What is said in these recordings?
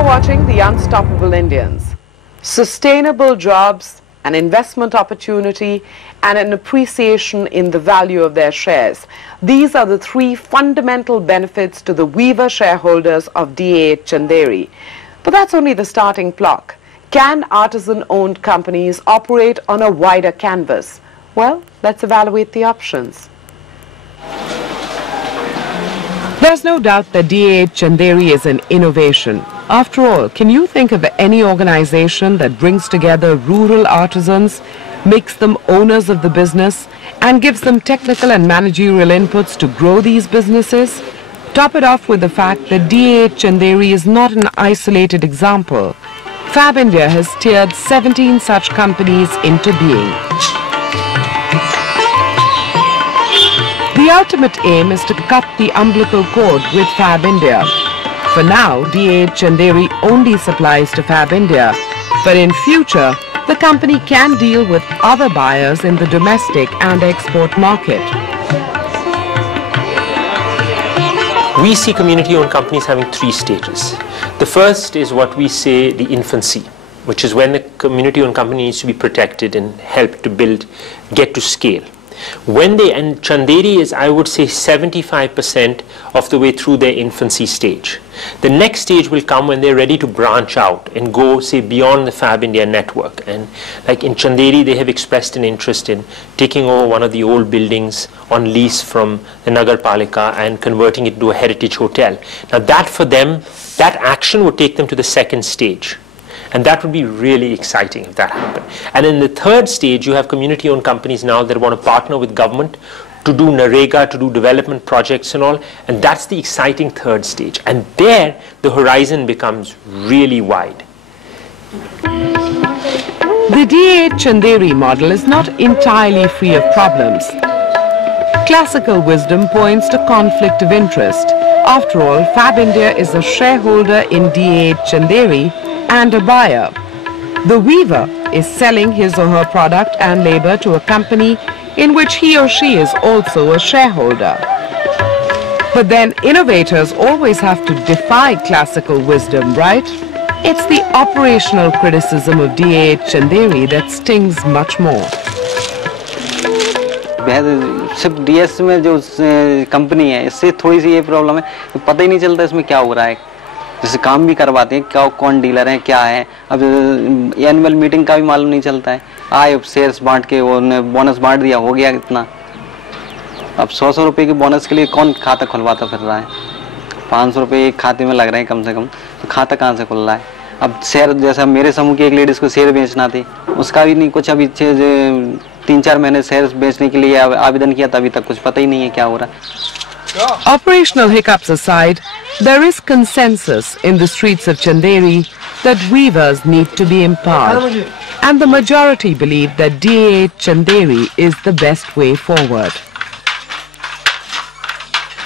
You're watching The Unstoppable Indians. Sustainable jobs, an investment opportunity, and an appreciation in the value of their shares. These are the three fundamental benefits to the Weaver shareholders of DAH Chanderi. But that's only the starting block. Can artisan-owned companies operate on a wider canvas? Well, let's evaluate the options. There's no doubt that DAH Chanderi is an innovation. After all, can you think of any organization that brings together rural artisans, makes them owners of the business, and gives them technical and managerial inputs to grow these businesses? Top it off with the fact that DAH Chanderi is not an isolated example. Fabindia has steered 17 such companies into being. The ultimate aim is to cut the umbilical cord with Fabindia. For now, DAH Chanderi only supplies to Fabindia, but in future, the company can deal with other buyers in the domestic and export market. We see community-owned companies having three stages. The first is what we say the infancy, which is when the community-owned company needs to be protected and helped to build, get to scale. And Chanderi is, I would say, 75% of the way through their infancy stage. The next stage will come when they're ready to branch out and go, say, beyond the Fabindia network. And like in Chanderi, they have expressed an interest in taking over one of the old buildings on lease from the Nagar Palika and converting it to a heritage hotel. Now that for them, that action would take them to the second stage. And that would be really exciting if that happened. And in the third stage, you have community-owned companies now that want to partner with government to do Narega, to do development projects and all. And that's the exciting third stage. And there, the horizon becomes really wide. The DAH Chanderi model is not entirely free of problems. Classical wisdom points to conflict of interest. After all, Fabindia is a shareholder in DAH Chanderi and a buyer. The weaver is selling his or her product and labor to a company in which he or she is also a shareholder. But then innovators always have to defy classical wisdom, right? It's the operational criticism of DAH Chanderi that stings much more. सिर्फ DS में जो company है इससे थोड़ी सी ये problem है पता ही नहीं चलता इसमें क्या हो रहा है जैसे काम भी करवाते हैं क्या कौन डीलर है क्या है अब एनुअल मीटिंग का भी मालूम नहीं चलता है आए शेयर्स बांट के उन्होंने बोनस बांट दिया हो गया कितना अब 100 रुपए के बोनस के लिए कौन खाता खुलवाता फिर रहा है 500 रुपए एक खाते में लग रहे हैं कम से कम तो खाता कहाँ से खुल रहा है अब शेयर जैसा मेरे समूह की एक लेडीज को शेयर बेचना थी उसका भी नहीं कुछ अभी 3-4 महीने शेयर बेचने के लिए आवेदन किया था अभी तक कुछ पता ही नहीं है क्या हो रहा है Operational hiccups aside, there is consensus in the streets of Chanderi that weavers need to be empowered, and the majority believe that DAH Chanderi is the best way forward.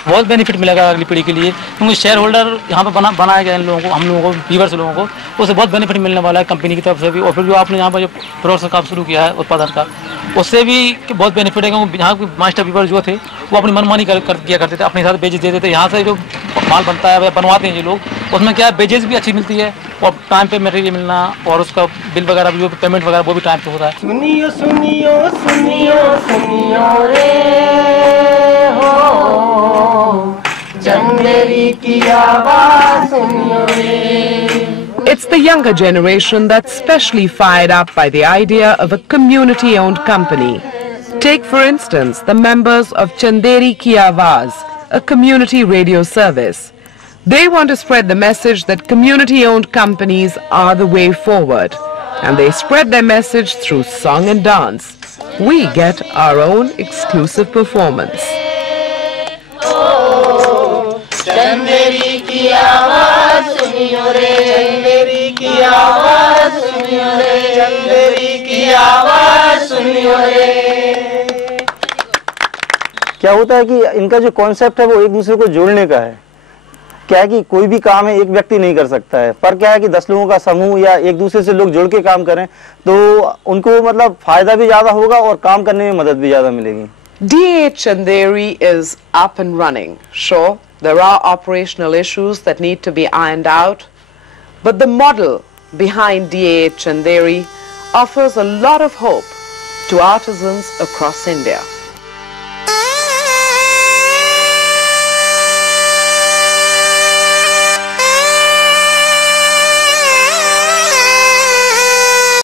बहुत बेनिफिट मिलेगा अगली पीढ़ी के लिए क्योंकि शेयर होल्डर यहाँ पर बनाया गया इन लोगों को हम लोगों को वीवर्स लोगों को उससे बहुत बेनिफिट मिलने वाला है कंपनी की तरफ से भी और फिर जो आपने यहाँ पर जो प्रोडक्शन काम शुरू किया है उत्पादन का उससे भी बहुत बेनिफिट है क्योंकि यहाँ के मास्टर वीवर जो थे वो अपनी मनमानी किया करते थे अपने साथ बेचेज देते थे यहाँ से जो माल बनता है बनवाते हैं ये लोग उसमें क्या है बेचेज भी अच्छी मिलती है और टाइम पे मटेरियल मिलना और उसका बिल वगैरह भी जो पेमेंट वगैरह वो भी टाइम पे होता है सुनियो सुनियो सुनियो सुनियो रे हो चंदेरी की आवाज सुनियो रे It's the younger generation that's specially fired up by the idea of a community-owned company. Take, for instance, the members of Chanderi Ki Awaaz, a community radio service. They want to spread the message that community-owned companies are the way forward. And they spread their message through song and dance. We get our own exclusive performance. Chanderi की आवाज सुनियो रे चंदेरी की आवाज सुनियो रे चंदेरी की आवाज सुनियो रे क्या होता है कि इनका जो कॉन्सेप्ट है वो एक दूसरे को जोड़ने का है क्या है कि कोई भी काम है एक व्यक्ति नहीं कर सकता है पर क्या है कि 10 लोगों का समूह या एक दूसरे से लोग जुड़ के काम करें तो उनको मतलब फायदा भी ज्यादा होगा और काम करने में मदद भी ज्यादा मिलेगी DAH Chanderi is up and running. Sure, there are operational issues that need to be ironed out, But the model behind DA Chanderi offers a lot of hope to artisans across India.